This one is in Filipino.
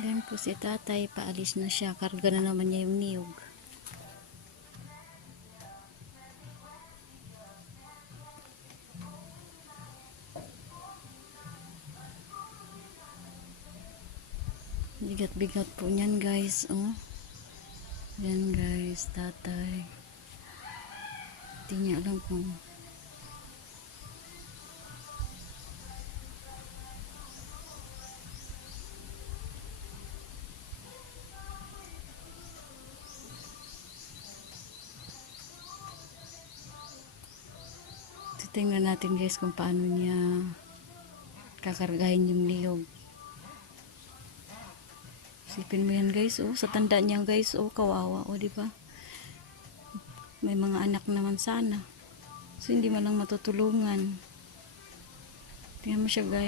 Then po si tatay, paalis na siya. Karga na naman niya yung niyog. Bigat-bigat po niyan guys. Oh. Yan guys, tatay. Hindi niya alam kung tingnan natin guys kung paano niya kakargahin yung niyog. Sipin mo yan guys, oh, sa tanda niya guys, oh, kawawa, oh, di ba? May mga anak naman sana. So hindi man lang matutulungan. Tingnan mo siya guys.